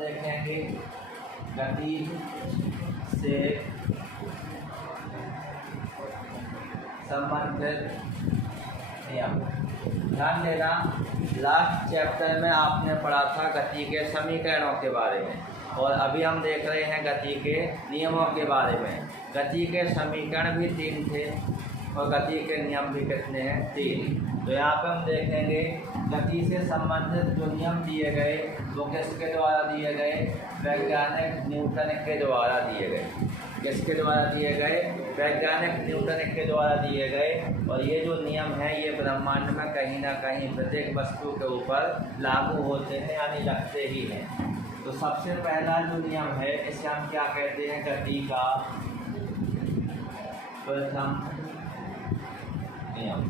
देखेंगे गति से संबंधित नियम। ध्यान देना, लास्ट चैप्टर में आपने पढ़ा था गति के समीकरणों के बारे में, और अभी हम देख रहे हैं गति के नियमों के बारे में। गति के समीकरण भी 3 थे और गति के नियम भी कितने हैं? 3। तो यहाँ पर हम देखेंगे गति से संबंधित जो नियम दिए गए वो किसके द्वारा दिए गए? वैज्ञानिक न्यूटन के द्वारा दिए गए। किसके द्वारा दिए गए? वैज्ञानिक न्यूटन के द्वारा दिए गए। और ये जो नियम हैं ये ब्रह्मांड में कहीं ना कहीं प्रत्येक वस्तु के ऊपर लागू होते हैं, यानी लगते ही हैं। तो सबसे पहला जो नियम है इसे हम क्या कहते हैं? गति का प्रथम नियम।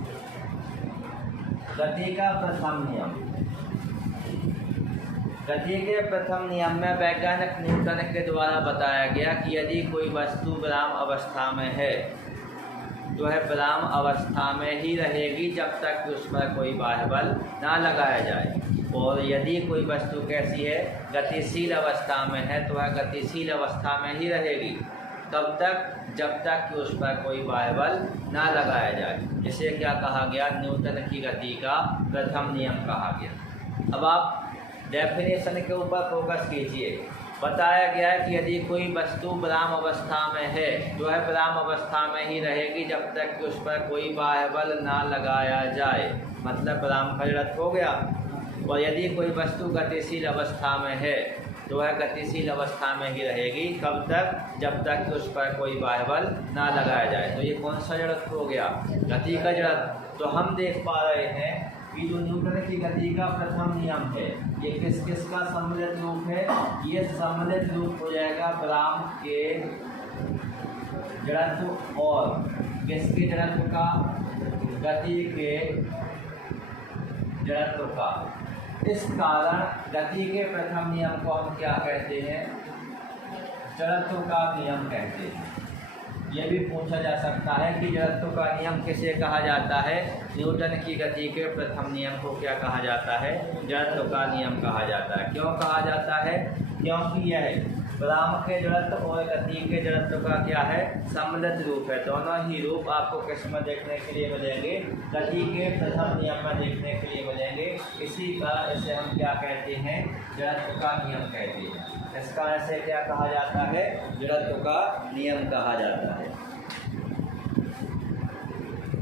गति का प्रथम नियम। गति के प्रथम नियम में वैज्ञानिक न्यूटन के द्वारा बताया गया कि यदि कोई वस्तु विराम अवस्था में है तो वह विराम अवस्था में ही रहेगी जब तक कि उस पर कोई बाह्य बल ना लगाया जाए। और यदि कोई वस्तु कैसी है? गतिशील अवस्था में है तो वह गतिशील अवस्था में ही रहेगी तब तक जब तक कि उस पर कोई बाह्य बल ना लगाया जाए। इसे क्या कहा गया? न्यूटन की गति का प्रथम नियम कहा गया। अब आप डेफिनेशन के ऊपर फोकस कीजिए। बताया गया है कि यदि कोई वस्तु विराम अवस्था में है तो वह विराम अवस्था में ही रहेगी जब तक कि उस पर कोई बाह्य बल ना लगाया जाए, मतलब विराम का अर्थ हो गया। और यदि कोई वस्तु गतिशील अवस्था में है तो वह गतिशील अवस्था में ही रहेगी कब तक? जब तक कि उस पर कोई बाह्य बल ना लगाया जाए। तो ये कौन सा जड़त्व हो गया? गति का जड़त्व। तो हम देख पा रहे हैं कि जो न्यूटन की गति का प्रथम नियम है ये किस किस का सम्मिलित रूप है? ये सम्मिलित रूप हो जाएगा विराम के जड़त्व और किसके जड़त्व का? गति के जड़त्व का। इस कारण गति के प्रथम नियम को हम क्या कहते हैं? जड़त्व का नियम कहते हैं। यह भी पूछा जा सकता है कि जड़त्व का नियम किसे कहा जाता है? न्यूटन की गति के प्रथम नियम को क्या कहा जाता है? जड़त्व का नियम कहा जाता है। क्यों कहा जाता है? क्योंकि यह विराम के जड़त्व और गति के जड़त्व का क्या है? सम्मिलित रूप है। दोनों ही रूप आपको किस में देखने के लिए मिलेंगे? गति के प्रथम नियम में देखने के लिए मिलेंगे। इसी का इसे हम क्या कहते हैं? जड़त्व का नियम कहते हैं। इस कारण से क्या कहा जाता है? जड़त्व का नियम कहा जाता है।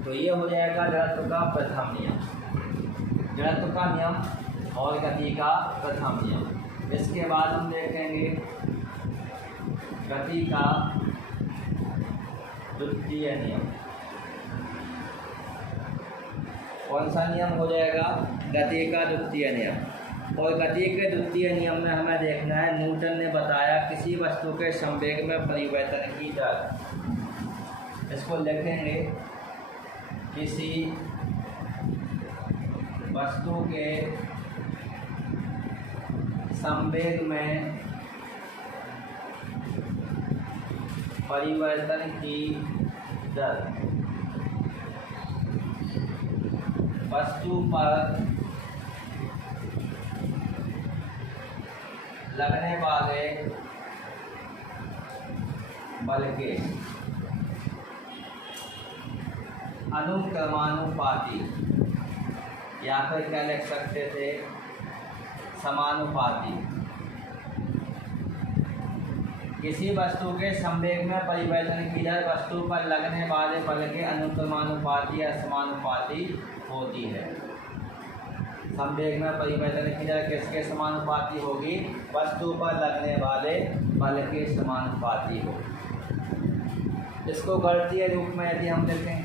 तो ये हो जाएगा जड़त्व का प्रथम नियम, जड़त्व का नियम और गति का प्रथम नियम। इसके बाद हम देखेंगे गति का द्वितीय नियम। कौन सा नियम हो जाएगा? गति का द्वितीय नियम। और गति के द्वितीय नियम में हमें देखना है, न्यूटन ने बताया किसी वस्तु के संवेग में परिवर्तन की दर। इसको लिखेंगे, किसी वस्तु के संवेग में परिवर्तन की दर वस्तु पर लगने वाले बल के अनुक्रमानुपाती, या फिर क्या लिख सकते थे? समानुपाती। किसी वस्तु के संवेग में परिवर्तन की दर वस्तु पर लगने वाले बल के अनुक्रमानुपाती या समानुपाती होती है। संवेग में परिवर्तन की दर किसके समानुपाती होगी? वस्तु पर लगने वाले बल के समानुपाती होगी। इसको गणितीय रूप में यदि हम लिखें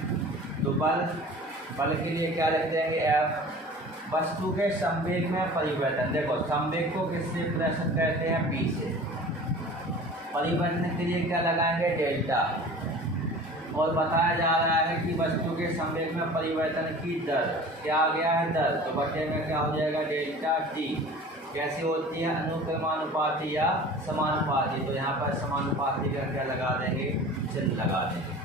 तो बल के लिए क्या लिख देंगे? F। वस्तु के संवेग में परिवर्तन, देखो संवेग को किससे प्रदर्शित करते हैं? P से। परिवर्तन के लिए क्या लगाएंगे? डेल्टा। और बताया जा रहा है कि वस्तु के संवेग में परिवर्तन की दर क्या आ गया है? दर। तो बचे में क्या हो जाएगा? Delta T. कैसे होती है? अनुक्रमानुपाती या समानुपाती। तो यहाँ पर समानुपाती का क्या लगा देंगे? चिन्ह लगा देंगे।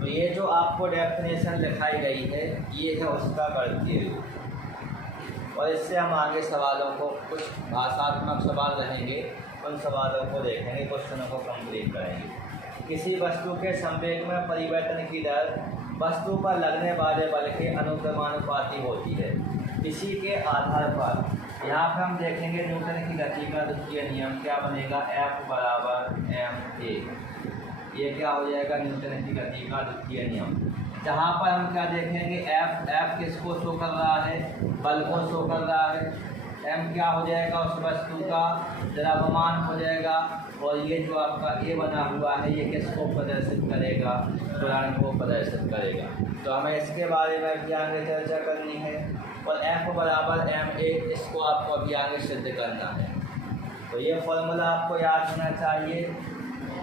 तो ये जो आपको डेफिनेशन लिखाई गई है ये है उसका गणितीय रूप। और इससे हम आगे सवालों को, कुछ भाषात्मक सवाल रहेंगे, उन सवालों को देखेंगे, क्वेश्चनों को कंप्लीट करेंगे। किसी वस्तु के संवेग में परिवर्तन की दर वस्तु पर लगने वाले बल के अनुक्रमानुपाती होती है। इसी के आधार पर यहाँ पर हम देखेंगे न्यूटन की गति का द्वितीय नियम क्या बनेगा, F बराबर ma। ये क्या हो जाएगा, न्यूटन की गति का द्वितीय नियम। जहाँ पर हम क्या देखेंगे, F किसको शो कर रहा है, बल को शो कर रहा है। m क्या हो जाएगा, उस वस्तु का द्रव्यमान हो जाएगा। और ये जो आपका a बना हुआ है ये किसको प्रदर्शित करेगा, त्वरण को प्रदर्शित करेगा। तो हमें इसके बारे में भी आगे चर्चा करनी है। और F बराबर ma, इसको आपको अभी आगे सिद्ध करना है। तो ये फॉर्मूला आपको याद होना चाहिए।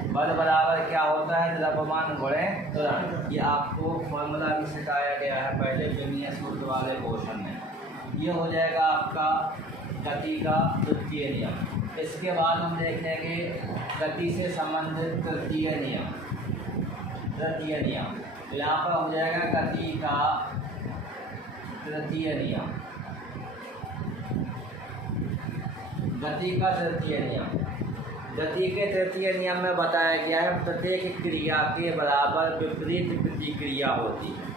बल बराबर क्या होता है, द्रव्यमान गुणे त्वरण। ये आपको फॉर्मूला भी सिखाया गया है पहले विमीय सूत्र वाले क्वेश्चन में। ये हो जाएगा आपका गति का द्वितीय नियम। इसके बाद हम देखेंगे गति से संबंधित तृतीय नियम। तो यहाँ पर हो जाएगा गति का तृतीय नियम। गति का तृतीय नियम, गति के तृतीय नियम में बताया गया है प्रत्येक क्रिया के बराबर विपरीत प्रतिक्रिया होती है।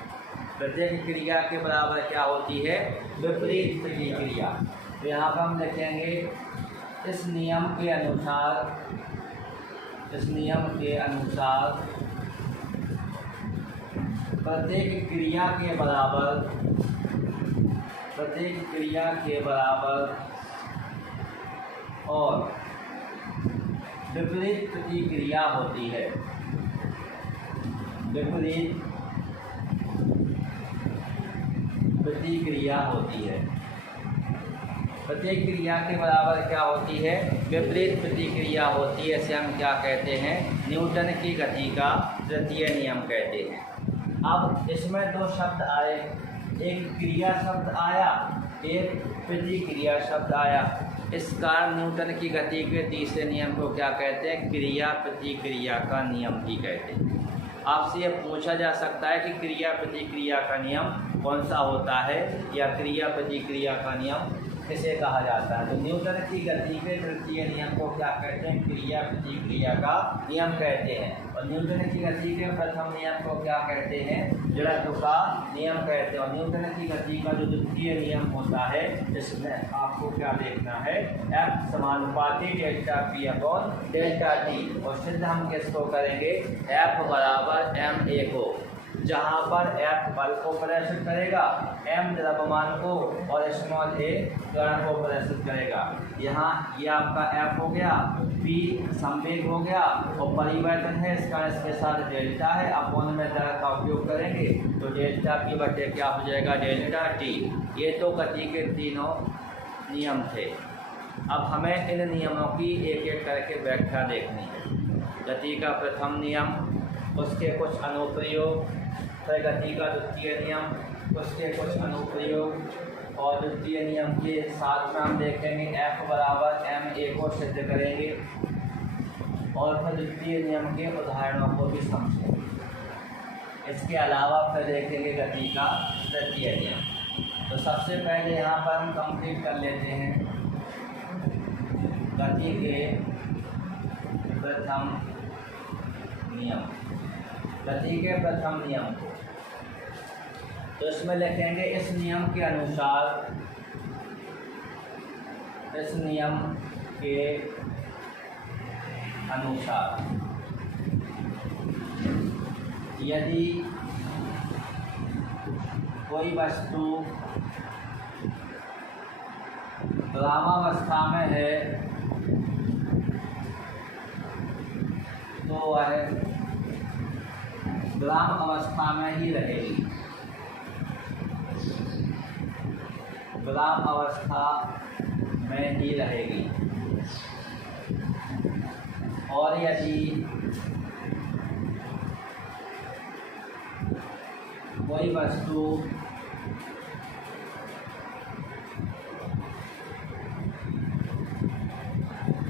प्रत्येक क्रिया के बराबर क्या होती है, विपरीत प्रतिक्रिया। तो यहाँ पर हम देखेंगे इस नियम के अनुसार प्रत्येक क्रिया के बराबर और विपरीत प्रतिक्रिया होती है। विपरीत प्रतिक्रिया होती है। प्रत्येक क्रिया के बराबर क्या होती है, विपरीत प्रतिक्रिया होती है। इसे हम क्या कहते हैं, न्यूटन की गति का तृतीय नियम कहते हैं। अब इसमें दो शब्द आए, एक क्रिया शब्द आया, एक प्रतिक्रिया शब्द आया। इस कारण न्यूटन की गति के तीसरे नियम को क्या कहते हैं, क्रिया प्रतिक्रिया का नियम भी कहते हैं। आपसे ये पूछा जा सकता है कि क्रिया प्रतिक्रिया का नियम कौन सा होता है, या क्रिया प्रतिक्रिया का नियम किसे कहा जाता है। तो न्यूटन की गति के तृतीय नियम को क्या कहते हैं, क्रिया प्रतिक्रिया का नियम कहते हैं। और न्यूटन की गति के प्रथम नियम को क्या कहते हैं, जड़त्व का नियम कहते हैं। और न्यूटन की गति का जो द्वितीय नियम होता है, इसमें आपको क्या देखना है, F समानुपाती delta P upon delta T। और सिद्ध हम किसको करेंगे, F बराबर ma को, जहाँ पर F बल को प्रदर्शित करेगा, m द्रव्यमान को और स्मॉल a त्वरण को प्रदर्शित करेगा। यहाँ ये आपका F हो गया, P संवेग हो गया और परिवर्तन है इसका, इसके साथ डेल्टा है। अपॉन में त्वरण का उपयोग करेंगे तो डेल्टा P बटे क्या हो जाएगा, डेल्टा T। ये तो गति के तीनों नियम थे। अब हमें इन नियमों की एक एक करके व्याख्या देखनी है। गति का प्रथम नियम, उसके कुछ अनुप्रयोग, फिर गति का द्वितीय नियम, उसके कुछ अनुप्रयोग, और द्वितीय नियम के साथ में हम देखेंगे F बराबर ma को सिद्ध करेंगे, और फिर द्वितीय नियम के उदाहरणों को भी समझेंगे। इसके अलावा फिर देखेंगे गति का तृतीय नियम। तो सबसे पहले यहाँ पर हम कंप्लीट कर लेते हैं गति के प्रथम नियम। गति के प्रथम नियम को तो इसमें लिखेंगे इस नियम के अनुसार, इस नियम के अनुसार यदि कोई वस्तु विरामावस्था में है तो वह विराम अवस्था में ही रहेगी। विराम अवस्था में ही रहेगी। और यदि कोई वस्तु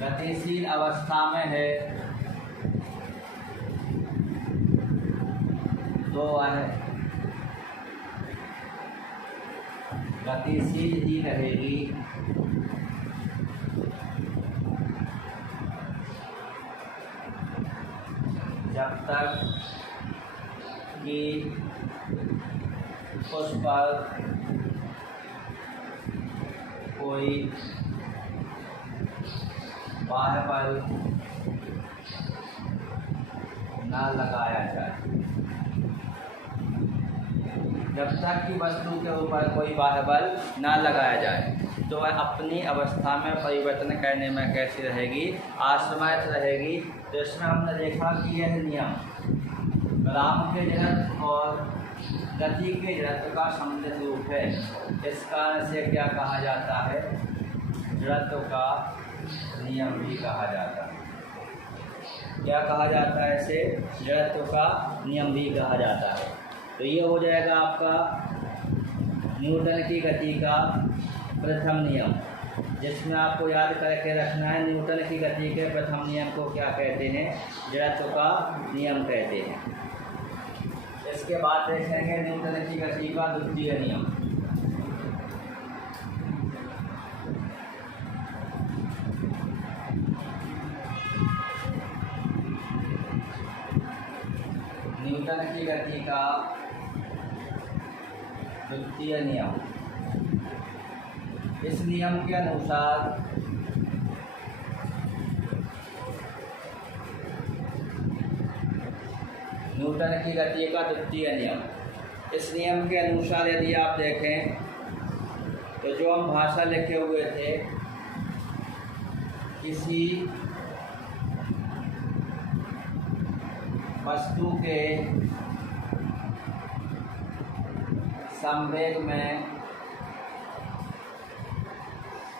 गतिशील अवस्था में है तो वह गतिशील ही रहेगी जब तक कि उस पर कोई बाह्य बल न लगाया जाए। जब तक कि वस्तु के ऊपर कोई बाह्य बल न लगाया जाए तो वह अपनी अवस्था में परिवर्तन करने में कैसी रहेगी, असमर्थ रहेगी। तो इसमें हमने देखा कि यह नियम राम के जड़त्व और गति के जड़त्व का सम्मिलित रूप है। इस कारण से क्या कहा जाता है, जड़त्व का नियम भी कहा जाता है। क्या कहा जाता है इसे, जड़त्व का नियम भी कहा जाता है। तो ये हो जाएगा आपका न्यूटन की गति का प्रथम नियम, जिसमें आपको याद करके रखना है न्यूटन की गति के प्रथम नियम को क्या कहते हैं, जड़त्व का नियम कहते हैं। इसके बाद देखेंगे न्यूटन की गति का द्वितीय नियम। न्यूटन की गति का द्वितीय नियम, इस नियम के अनुसार न्यूटन की गति का द्वितीय नियम, इस नियम के अनुसार यदि आप देखें तो जो हम भाषा लिखे हुए थे, किसी वस्तु के संवेग में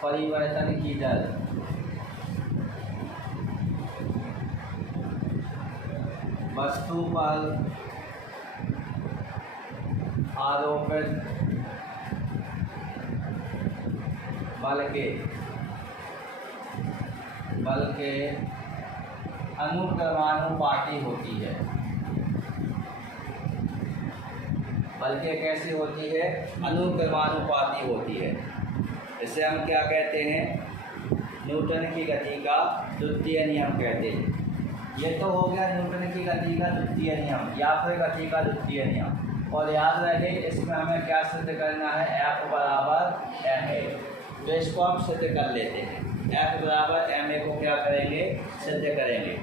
परिवर्तन की दर वस्तु पर आरोपित बल के अनुक्रमानुपाती होती है। बल के कैसी होती है, अनुक्रमानुपाती होती है। इसे हम क्या कहते हैं, न्यूटन की गति का द्वितीय नियम कहते हैं। ये तो हो गया न्यूटन की गति का द्वितीय नियम या फिर गति का द्वितीय नियम। और याद रहे इसमें हमें क्या सिद्ध करना है, F बराबर ma। तो इसको हम सिद्ध कर लेते हैं। F बराबर ma को क्या करेंगे, सिद्ध करेंगे।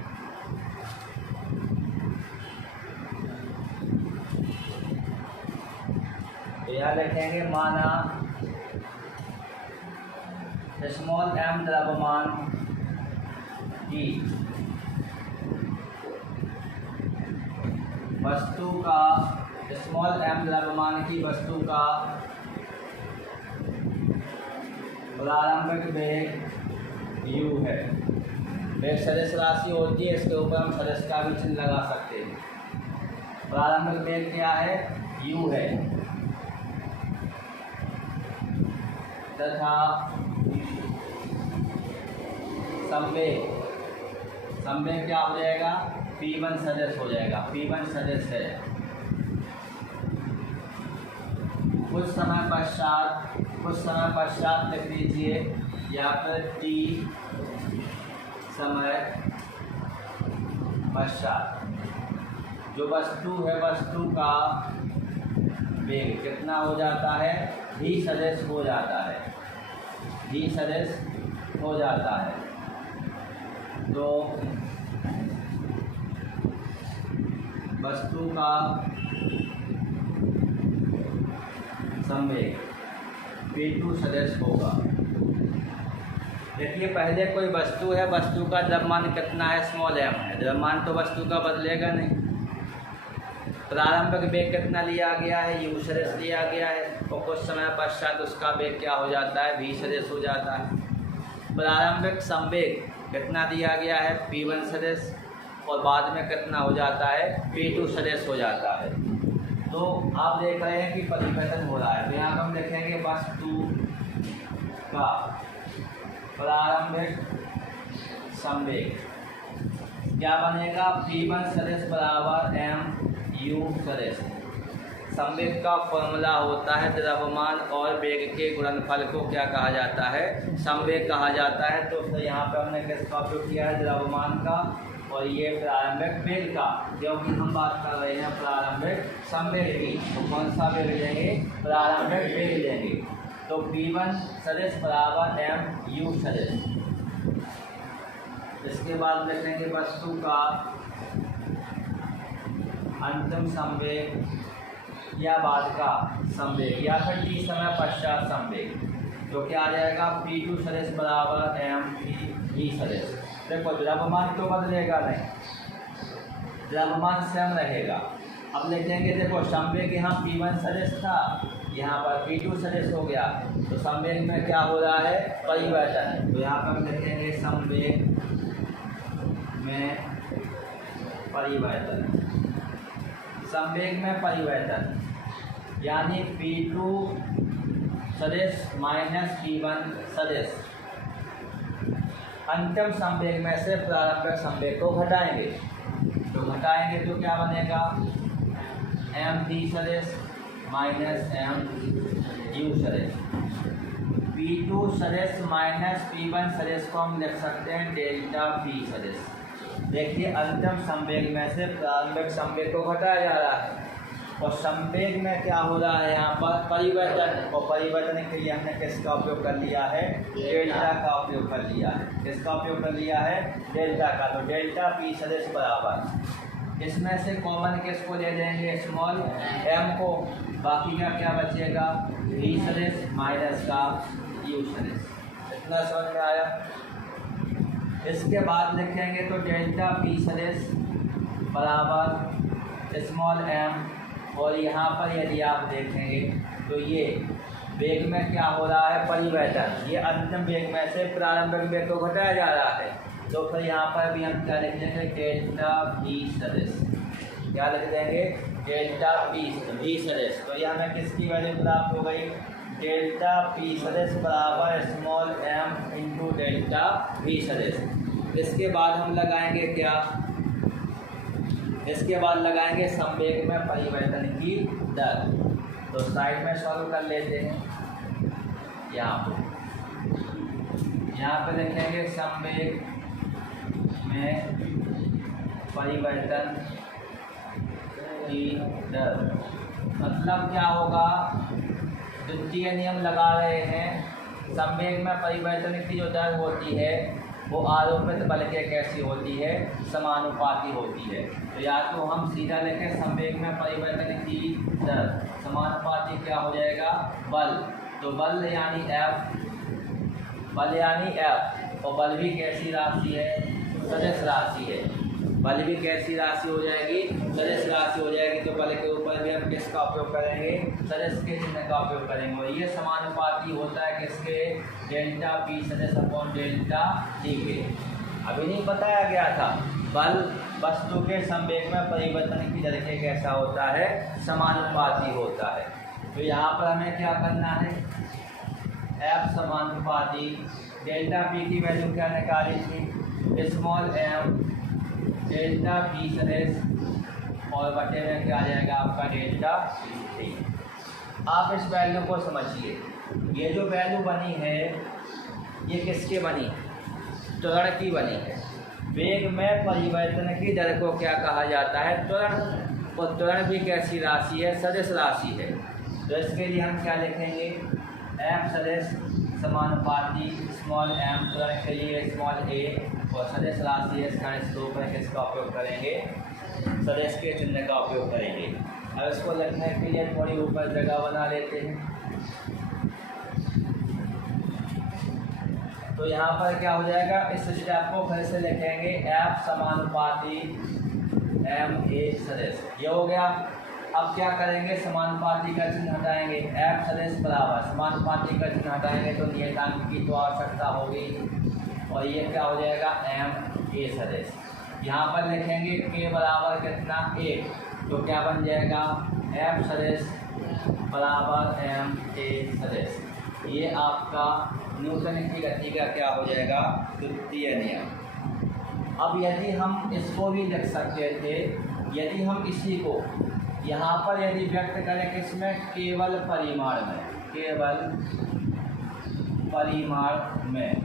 तो यहाँ लिखेंगे माना स्मॉल m द्रव्यमान की वस्तु का, स्मॉल m द्रव्यमान की वस्तु का प्रारंभिक वेग u है। वेग सदिश राशि होती है, इसके ऊपर हम सदिश का भी चिन्ह लगा सकते हैं। प्रारंभिक वेग क्या है, u है, तथा संवेग क्या हो जाएगा, p1 सदिश हो जाएगा। p1 सदिश है। कुछ समय पश्चात लिख लीजिए, या फिर t समय पश्चात जो वस्तु है, वस्तु का वेग कितना हो जाता है, v सदिश हो जाता है, v सदिश हो जाता है। तो वस्तु का संवेग p2 सदिश होगा। देखिए पहले कोई वस्तु है, वस्तु का द्रव्यमान कितना है, स्मॉल m है। द्रव्यमान तो वस्तु का बदलेगा नहीं। प्रारंभिक वेग कितना लिया गया है, u सदिश लिया गया है, और कुछ समय पश्चात उसका वेग क्या हो जाता है, v सदिश हो जाता है। प्रारंभिक संवेग कितना दिया गया है, p1 सदिश, और बाद में कितना हो जाता है, p2 सदिश हो जाता है। तो आप देख रहे हैं कि परिवर्तन हो रहा है। तो यहाँ हम देखेंगे वस्तु का प्रारंभिक संवेग क्या बनेगा, p1 सदिश बराबर m u सदिश। संवेग का फॉर्मूला होता है द्रव्यमान और वेग के गुणनफल को क्या कहा जाता है, संवेग कहा जाता है। तो फिर यहाँ पर हमने किसका उपयोग किया है, द्रव्यमान का, और ये प्रारंभिक वेग का, क्योंकि हम बात कर रहे हैं प्रारंभिक संवेग की। तो कौन सा वेग लेंगे, प्रारंभिक वेग लेंगे। तो P1 सदिश बराबर mu सदिश। इसके बाद लिखेंगे वस्तु का अंतिम संवेग या बाद का संवेग या फिर t समय पश्चात संवेग। तो क्या आ जाएगा, P2 सदिश बराबर mv सदिश। देखो द्रव्यमान तो बदलेगा नहीं, द्रव्यमान सेम रहेगा। अब लिखेंगे, देखो संवेग यहाँ P1 सदिश था, यहाँ पर P2 सदिश हो गया, तो संवेग में क्या हो रहा है, परिवर्तन। तो यहाँ पर हम लिखेंगे संवेग में परिवर्तन, संवेग में परिवर्तन, यानी P2 सदिश माइनस P1 सदिश। अंतिम संवेग में से प्रारंभिक संवेग को घटाएंगे, तो घटाएंगे तो क्या बनेगा, mv सदिश माइनस mu सदिश। P2 सदिश माइनस P1 सदिश को हम लिख सकते हैं डेल्टा P सदिश। देखिए अंतिम संवेग में से प्रारंभिक संवेग को घटाया जा रहा है, और संवेग में क्या हो रहा है, यहाँ पर परिवर्तन। और परिवर्तन के लिए हमने किसका उपयोग कर लिया है, डेल्टा का उपयोग कर लिया है। किसका उपयोग कर लिया है, डेल्टा का। तो डेल्टा P सदिश बराबर, इसमें से कॉमन किसको ले लेंगे, स्मॉल m को, बाकी का क्या बचेगा, v सदिश माइनस का u सदिश। इतना समझ में आया। इसके बाद लिखेंगे तो डेल्टा P सदिश बराबर स्मॉल m, और यहाँ पर यदि आप देखेंगे तो ये वेग में क्या हो रहा है, परिवर्तन। ये अंतिम वेग में से प्रारंभिक वेग को घटाया जा रहा है, तो फिर यहाँ पर भी हम क्या लिख देंगे, डेल्टा V सदिश। क्या लिख देंगे, डेल्टा V सदिश। तो यहाँ में किसकी वैल्यू प्राप्त हो गई, डेल्टा P सदिश बराबर small m into delta V सदिश। इसके बाद हम लगाएंगे क्या, इसके बाद लगाएंगे संवेग में परिवर्तन की दर। तो साइड में सॉल्व कर लेते हैं। यहाँ पे लिखेंगे संवेग में परिवर्तन की दर, मतलब क्या होगा, द्वितीय नियम लगा रहे हैं, संवेग में परिवर्तन की जो दर होती है वो आरोपित बल के कैसी होती है, समानुपाती होती है। तो या तो हम सीधा लिखें संवेग में परिवर्तन की दर समानुपाती क्या हो जाएगा, बल। तो बल यानी F, बल यानी F, और बल भी कैसी राशि है, सदिश राशि है। बल भी कैसी राशि हो जाएगी, सदिश राशि हो जाएगी। तो बल के ऊपर भी हम किसका उपयोग करेंगे, सदिश के चिन्ह का उपयोग करेंगे, और ये समानुपाती होता है किसके, डेल्टा P सदिश अपॉन डेल्टा T के। अभी नहीं बताया गया था, बल वस्तु के संवेग में परिवर्तन की दर के कैसा होता है, समानुपाती होता है। तो यहाँ पर हमें क्या करना है, F समानुपाती डेल्टा P की वैल्यू क्या निकाली थी, स्मॉल m डेल्टा P सदिश, और बटे में क्या आ जाएगा आपका डेल्टा T। आप इस वैल्यू को समझिए, ये जो वैल्यू बनी है ये किसके बनी, त्वरण की बनी है। वेग में परिवर्तन की दर को क्या कहा जाता है, त्वरण। और त्वरण भी कैसी राशि है, सदिश राशि है। तो इसके लिए हम क्या लिखेंगे, m सदिश समानुपाती स्मॉल m, त्वरण के लिए स्मॉल a, और सदिश राशि है इसका स्लोप है, किसका उपयोग करेंगे, सदिश के चिन्ह का उपयोग करेंगे। अब इसको लिखने के लिए थोड़ी ऊपर जगह बना लेते हैं। तो यहाँ पर क्या हो जाएगा, इस स्टेप को फिर से लिखेंगे, F समानुपाती ma सदिश, ये हो गया। अब क्या करेंगे, समानुपाती का चिन्ह हटाएंगे, F सदिश बराबर समानुपाती का चिन्ह हटाएंगे तो नियतांक की तो आवश्यकता होगी, और ये क्या हो जाएगा, ma सदिश। यहाँ पर लिखेंगे k बराबर कितना, 1, तो क्या बन जाएगा, F सदिश बराबर ma सदिश। ये आपका न्यूटन की गति का क्या हो जाएगा, द्वितीय नियम। अब यदि हम इसको भी लिख सकते थे, यदि हम इसी को यहाँ पर यदि व्यक्त करें किसमें, केवल परिमाण में, केवल परिमाण में,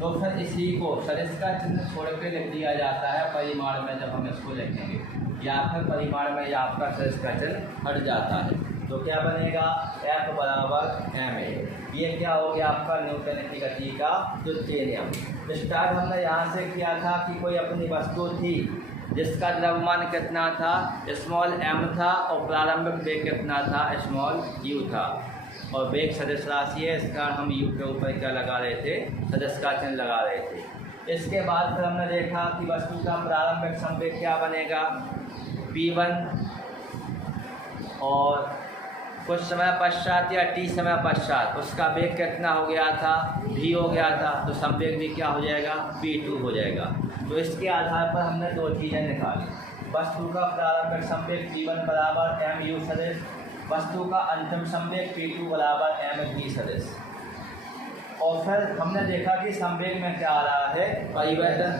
तो फिर इसी को सदिश का चिन्ह छोड़ के लिख दिया जाता है परिमाण में। जब हम इसको लिखेंगे या फिर परिमाण में या आपका सदिश का चिन्ह हट जाता है तो क्या बनेगा, F बराबर ma। ये क्या हो गया आपका न्यूटन की गति का द्वितीय नियम। स्टार्ट हमने यहाँ से किया था कि कोई अपनी वस्तु थी जिसका द्रव्यमान कितना था, स्मॉल m था, और प्रारंभिक वेग कितना था, स्मॉल u था, और वेग सदिश राशि है, इस कारण हम u के ऊपर क्या लगा रहे थे, सदिश का चिन्ह लगा रहे थे। इसके बाद फिर हमने देखा कि वस्तु का प्रारंभिक संवेग क्या बनेगा, p1, और कुछ समय पश्चात या t समय पश्चात उसका वेग कितना हो गया था, v हो गया था, तो संवेग भी क्या हो जाएगा, p2 हो जाएगा। तो इसके आधार पर हमने दो चीज़ें निकाली, वस्तु का प्रारंभिक संवेग p1 बराबर mu सदिश, वस्तु का अंतिम संवेग p2 बराबर mv सदिश। और फिर हमने देखा कि संवेग में क्या आ रहा है, परिवर्तन,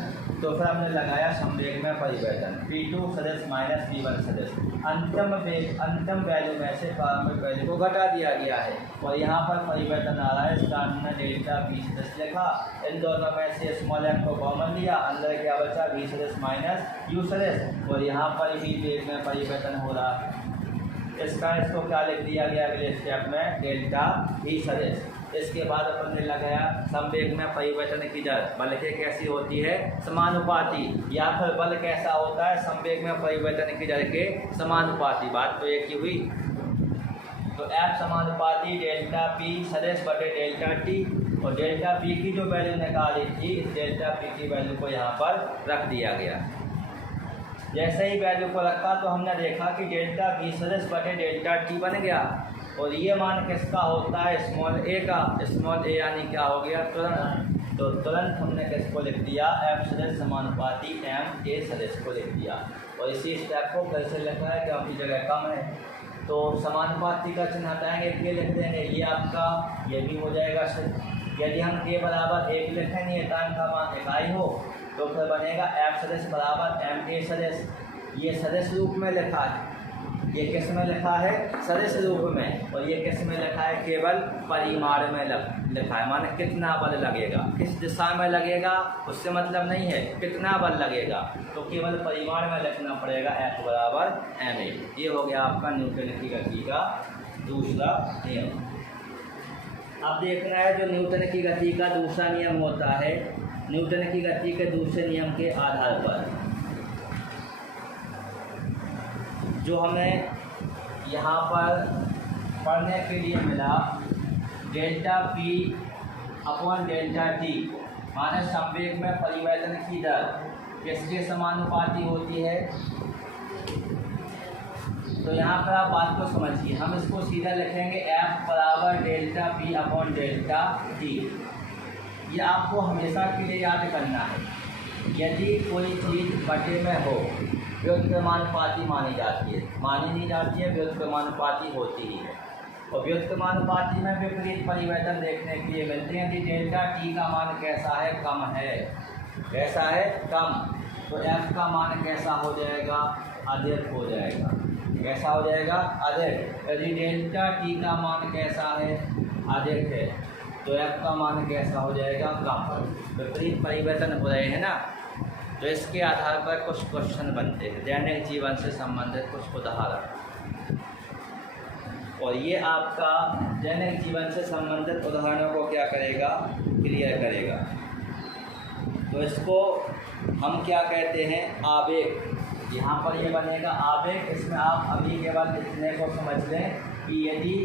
तो फिर हमने लगाया संवेग में परिवर्तन, p2 सदिश माइनस p1 सदिश। अंतिम वेग, अंतिम वैल्यू में से प्रारंभिक वैल्यू को घटा दिया गया है और यहाँ पर परिवर्तन आ रहा है, इसका हमने डेल्टा p सदिश लिखा। इन दोनों में से स्मॉल m को कॉमन लिया, अंदर क्या बचा, v सदिश माइनस u सदिश, और यहाँ पर भी वेग में परिवर्तन हो रहा है, इसका इसको क्या लिख दिया गया अगले स्टेप में, डेल्टा v सदिश। इसके बाद अपन ने लगाया संवेग में परिवर्तन की दर, बल के कैसी होती है, समानुपाती, या फिर बल कैसा होता है, संवेग में परिवर्तन की दर के समानुपाती। बात तो एक ही हुई। तो F समानुपाती डेल्टा p सदिश बटे डेल्टा t, और डेल्टा p की जो वैल्यू निकाली थी, इस डेल्टा p की वैल्यू को यहाँ पर रख दिया गया। जैसे ही वैल्यू को रखा तो हमने देखा कि डेल्टा v सदिश बटे डेल्टा t बन गया, और ये मान किसका होता है, स्मॉल a का। स्मॉल a यानी क्या हो गया, तुरंत। तो तुरंत हमने किसको लिख दिया, F सदिश समानुपाती m a सदिश को लिख दिया। और इसी स्टेप को कैसे लिखा है, क्योंकि जगह कम है तो समानुपाती का चिन्ह हटाएंगे, ये लिख देंगे, ये आपका ये भी हो जाएगा। यदि हम k बराबर 1 लिखें, नियतांक का मान इकाई हो, तो फिर बनेगा F सदिश बराबर m a सदिश। ये सदिश रूप में लिखा है, ये किस में लिखा है, सदिश रूप में, और ये किस में लिखा है, केवल परिमाण में लिखा है, माने कितना बल लगेगा, किस दिशा में लगेगा उससे मतलब नहीं है, कितना बल लगेगा, तो केवल परिमाण में लिखना पड़ेगा, F बराबर ma। ये हो गया आपका न्यूटन की गति का दूसरा नियम। अब देखना है जो न्यूटन की गति का दूसरा नियम होता है, न्यूटन की गति के दूसरे नियम के आधार पर जो हमें यहाँ पर पढ़ने के लिए मिला, delta p upon delta t, माने संवेग में परिवर्तन की दर किसके समानुपाती होती है। तो यहाँ पर आप बात को समझिए, हम इसको सीधा लिखेंगे F बराबर delta p upon delta t। ये आपको हमेशा के लिए याद करना है। यदि कोई चीज़ बटे में हो, व्युत्क्रमानुपाती मानी जाती है, मानी नहीं जाती है, व्युत्क्रमानुपाती होती ही है। और व्युत्क्रमानुपाती में विपरीत परिवर्तन देखने के लिए मिलते हैं कि डेल्टा t का मान कैसा है, कम है, कैसा है, कम, तो F का मान कैसा हो जाएगा, अधिक हो जाएगा। कैसा हो जाएगा, अधिक। यदि डेल्टा t का मान कैसा है, अधिक है, तो F का मान कैसा हो जाएगा, कम। विपरीत परिवर्तन हो रहे हैं ना, तो इसके आधार पर कुछ क्वेश्चन बनते हैं, दैनिक जीवन से संबंधित कुछ उदाहरण, और ये आपका दैनिक जीवन से संबंधित उदाहरणों को क्या करेगा, क्लियर करेगा। तो इसको हम क्या कहते हैं, आवेग। यहाँ पर ये बनेगा आवेग। इसमें आप अभी केवल इतने को समझ लें कि यदि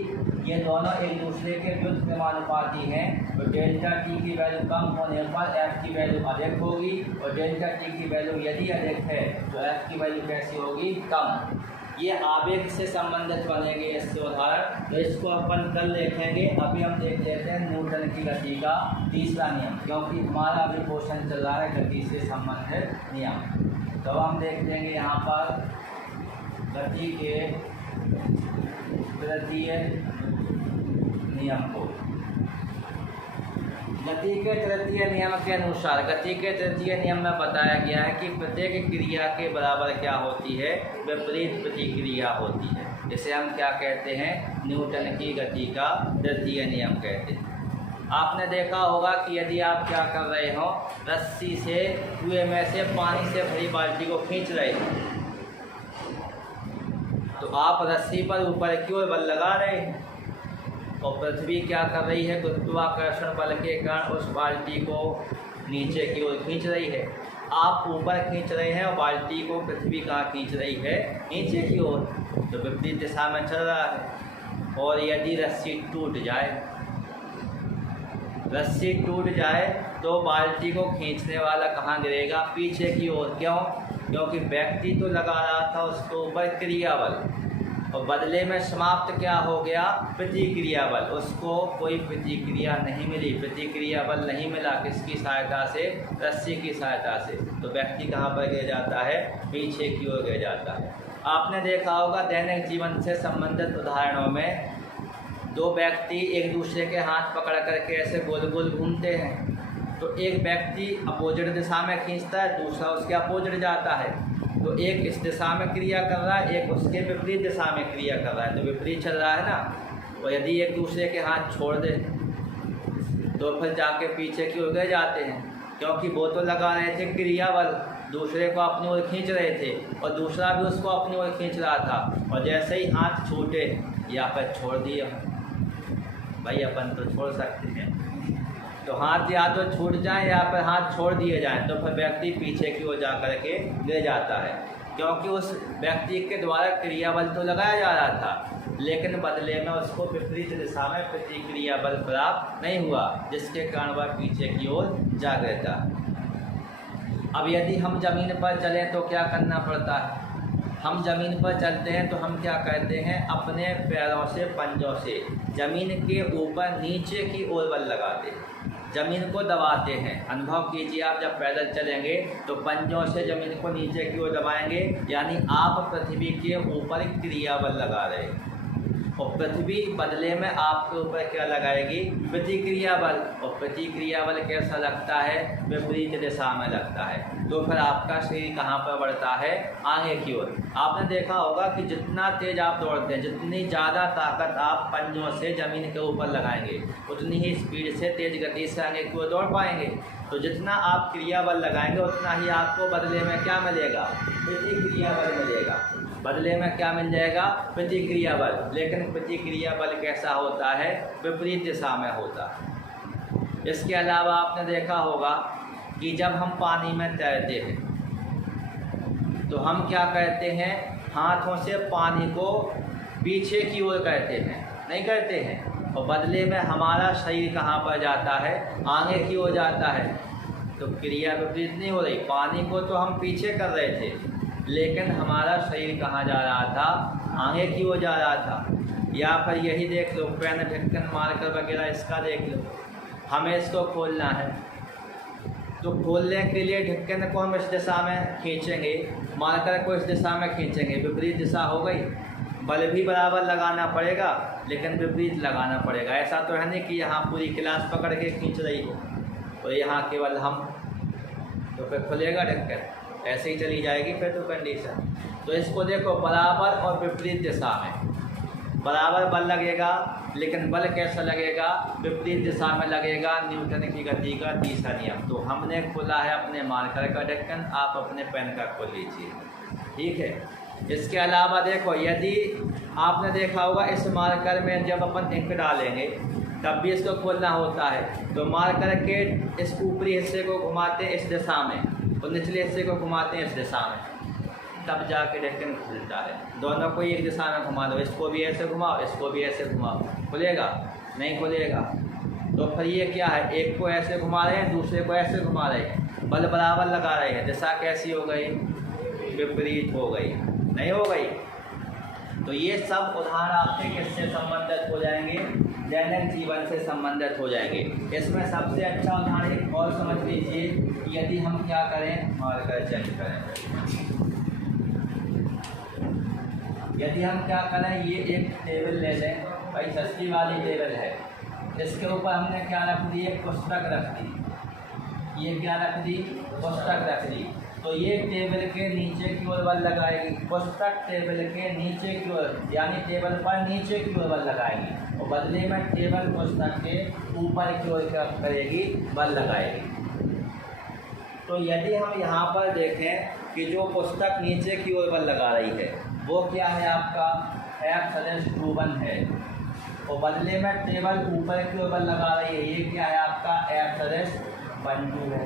ये दोनों एक दूसरे के व्युत्क्रमानुपाती हैं, तो डेल्टा t की वैल्यू कम होने पर F की वैल्यू अधिक होगी, और डेल्टा t की वैल्यू यदि अधिक है तो F की वैल्यू कैसी होगी, कम। ये आवेग से संबंधित बनेंगे इससे उदाहरण, तो इसको अपन कल देखेंगे। अभी हम देख लेते हैं न्यूटन की गति का तीसरा नियम, क्योंकि हमारा अभी क्वेश्चन चल रहा है गति से संबंधित नियम। तो हम देख लेंगे यहाँ पर गति के तृतीय नियम को। गति के तृतीय नियम के अनुसार, गति के तृतीय नियम में बताया गया है कि प्रत्येक क्रिया के बराबर क्या होती है, विपरीत प्रतिक्रिया होती है। इसे हम क्या कहते हैं, न्यूटन की गति का तृतीय नियम कहते हैं। आपने देखा होगा कि यदि आप क्या कर रहे हो, रस्सी से कुएं में से पानी से भरी बाल्टी को खींच रहे हो, तो आप रस्सी पर ऊपर की ओर बल लगा रहे हैं और पृथ्वी क्या कर रही है, गुरुत्वाकर्षण बल के कारण उस बाल्टी को नीचे की ओर खींच रही है। आप ऊपर खींच रहे हैं और बाल्टी को पृथ्वी कहाँ खींच रही है, नीचे की ओर, तो विपरीत दिशा में चल रहा है। और यदि रस्सी टूट जाए, रस्सी टूट जाए तो बाल्टी को खींचने वाला कहाँ गिरेगा, पीछे की ओर। क्यों? क्योंकि व्यक्ति तो लगा रहा था उसके ऊपर क्रिया बल, और बदले में समाप्त क्या हो गया, प्रतिक्रिया बल। उसको कोई प्रतिक्रिया नहीं मिली, प्रतिक्रिया बल नहीं मिला। किसकी सहायता से? रस्सी की सहायता से। तो व्यक्ति कहाँ पर गिर जाता है, पीछे की ओर गिर जाता है। आपने देखा होगा दैनिक जीवन से संबंधित उदाहरणों में दो व्यक्ति एक दूसरे के हाथ पकड़ करके ऐसे गोल गोल घूमते हैं, तो एक व्यक्ति अपोजिट दिशा में खींचता है, दूसरा उसके अपोजिट जाता है। तो एक इस दिशा में क्रिया कर रहा है, एक उसके विपरीत दिशा में क्रिया कर रहा है, तो विपरीत चल रहा है ना। और यदि एक दूसरे के हाथ छोड़ दे तो फिर जाके पीछे की ओर गिर जाते हैं, क्योंकि वो तो लगा रहे थे क्रिया बल, दूसरे को अपनी ओर खींच रहे थे और दूसरा भी उसको अपनी ओर खींच रहा था। और जैसे ही हाथ छूटे या फिर छोड़ दिए, भाई अपन तो छोड़ सकते हैं, तो हाथ या तो छूट जाए या फिर हाथ छोड़ दिए जाएं, तो फिर व्यक्ति पीछे की ओर जा कर के गिर जाता है, क्योंकि उस व्यक्ति के द्वारा क्रिया बल तो लगाया जा रहा था, लेकिन बदले में उसको विपरीत दिशा में प्रतिक्रिया बल प्राप्त नहीं हुआ, जिसके कारण वह पीछे की ओर जा गिरता। अब यदि हम ज़मीन पर चलें तो क्या करना पड़ता है, हम ज़मीन पर चलते हैं तो हम क्या करते हैं, अपने पैरों से, पंजों से ज़मीन के ऊपर नीचे की ओर बल लगाते हैं, ज़मीन को दबाते हैं। अनुभव कीजिए, आप जब पैदल चलेंगे तो पंजों से ज़मीन को नीचे की ओर दबाएंगे, यानी आप पृथ्वी के ऊपर क्रिया बल लगा रहे हैं, और पृथ्वी बदले में आपके ऊपर क्या लगाएगी, प्रतिक्रिया बल। और प्रतिक्रिया बल कैसा लगता है, विपरीत दिशा में लगता है। तो फिर आपका शरीर कहाँ पर बढ़ता है, आगे की ओर। आपने देखा होगा कि जितना तेज आप दौड़ते हैं, जितनी ज़्यादा ताकत आप पंजों से ज़मीन के ऊपर लगाएंगे, उतनी ही स्पीड से, तेज गति से आगे की ओर दौड़ पाएंगे। तो जितना आप क्रिया बल लगाएंगे उतना ही आपको बदले में क्या मिलेगा, प्रतिक्रिया बल मिलेगा। बदले में क्या मिल जाएगा, प्रतिक्रिया बल। लेकिन प्रतिक्रिया बल कैसा होता है, विपरीत दिशा में होता है। इसके अलावा आपने देखा होगा कि जब हम पानी में तैरते हैं तो हम क्या करते हैं, हाथों से पानी को पीछे की ओर करते हैं, नहीं करते हैं, और बदले में हमारा शरीर कहाँ पर जाता है, आगे की ओर जाता है। तो क्रिया विपरीत नहीं हो रही, पानी को तो हम पीछे कर रहे थे, लेकिन हमारा शरीर कहाँ जा रहा था, आगे की ओर जा रहा था। या फिर यही देख लो, पेन ढक्कन मारकर वगैरह इसका देख लो, हमें इसको खोलना है, तो खोलने के लिए ढक्कन को हम इस दिशा में खींचेंगे, मार्कर को इस दिशा में खींचेंगे, विपरीत दिशा हो गई। बल भी बराबर लगाना पड़ेगा, लेकिन विपरीत लगाना पड़ेगा। ऐसा तो है नहीं कि यहाँ पूरी क्लास पकड़ के खींच रही हो और यहाँ केवल हम, तो फिर खुलेगा ढक्कन, ऐसे ही चली जाएगी फिर तो कंडीशन। तो इसको देखो, बराबर और विपरीत दिशा में बराबर बल लगेगा, लेकिन बल कैसा लगेगा, विपरीत दिशा में लगेगा। न्यूटन की गति का तीसरा नियम। तो हमने खोला है अपने मार्कर का ढक्कन, आप अपने पेन का खोल लीजिए, ठीक है। इसके अलावा देखो, यदि आपने देखा होगा इस मार्कर में जब अपन इंक डालेंगे तब भी इसको खोलना होता है, तो मार्कर के इस ऊपरी हिस्से को घुमाते हैं इस दिशा में और निचले हिस्से को घुमाते हैं इस दिशा में, तब जाके ढक्कन खुलता है। दोनों को एक दिशा में घुमा दो, इसको भी ऐसे घुमाओ, इसको भी ऐसे घुमाओ, खुलेगा नहीं, खुलेगा। तो फिर ये क्या है, एक को ऐसे घुमा रहे हैं, दूसरे को ऐसे घुमा रहे हैं, बल बराबर लगा रहे हैं, दिशा कैसी हो गई, विपरीत हो गई, नहीं हो गई। तो ये सब उदाहरण आपके किससे संबंधित हो जाएंगे, दैनिक जीवन से संबंधित हो जाएंगे। इसमें सबसे अच्छा उदाहरण एक और समझ लीजिए, यदि हम क्या करें, मार्कर चेंज करें, यदि हम क्या करें, ये एक टेबल ले लें, भाई सस्ती वाली टेबल है, इसके ऊपर हमने क्या रख दी, एक पुस्तक रख दी, ये क्या रख दी, पुस्तक रख दी। तो ये टेबल के नीचे की ओर बल लगाएगी, पुस्तक टेबल के नीचे की ओर, यानी टेबल पर नीचे की ओर बल लगाएगी, और बदले में टेबल पुस्तक के ऊपर की ओर क्या करेगी, बल लगाएगी। तो यदि हम यहाँ पर देखें कि जो पुस्तक नीचे की ओर बल लगा रही है वो क्या है, आपका F सदिश 2 है, और बदले में टेबल ऊपर की ओर बल लगा रही है, ये क्या है, आपका F सदिश 1 है।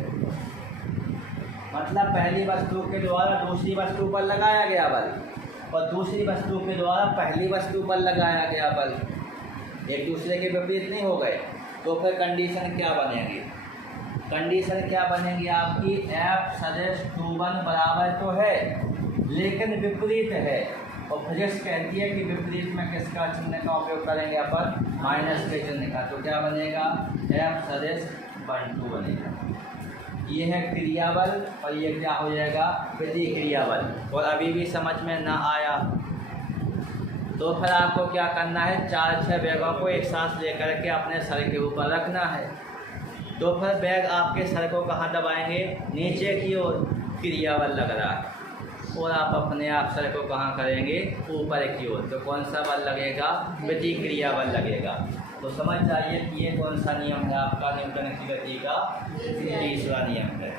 मतलब पहली वस्तु के द्वारा दूसरी वस्तु पर लगाया गया बल, और दूसरी वस्तु के द्वारा पहली वस्तु पर लगाया गया बल एक दूसरे के विपरीत नहीं हो गए। तो फिर कंडीशन क्या बनेगी, कंडीशन क्या बनेगी आपकी, F सदिश 2 बराबर तो है लेकिन विपरीत है, और फिजिक्स कहती है कि विपरीत में किसका चिन्ह का उपयोग करेंगे अपन, माइनस के चिन्ह का। तो क्या बनेगा, F सदिश 1 बनेगा। ये है क्रियाबल और ये क्या हो जाएगा, प्रतिक्रियाबल। और अभी भी समझ में ना आया तो फिर आपको क्या करना है, 4-6 बैगों को एक साथ लेकर के अपने सर के ऊपर रखना है। तो फिर बैग आपके सर को कहाँ दबाएंगे, नीचे की ओर, क्रियाबल लग रहा है, और आप अपने आप सर को कहाँ करेंगे, ऊपर की ओर। तो कौन सा बल लगेगा, प्रतिक्रियाबल लगेगा। तो समझ जाइए कि ये कौन सा नियम है आपका, न्यूटन की गति का 30वां नियम है।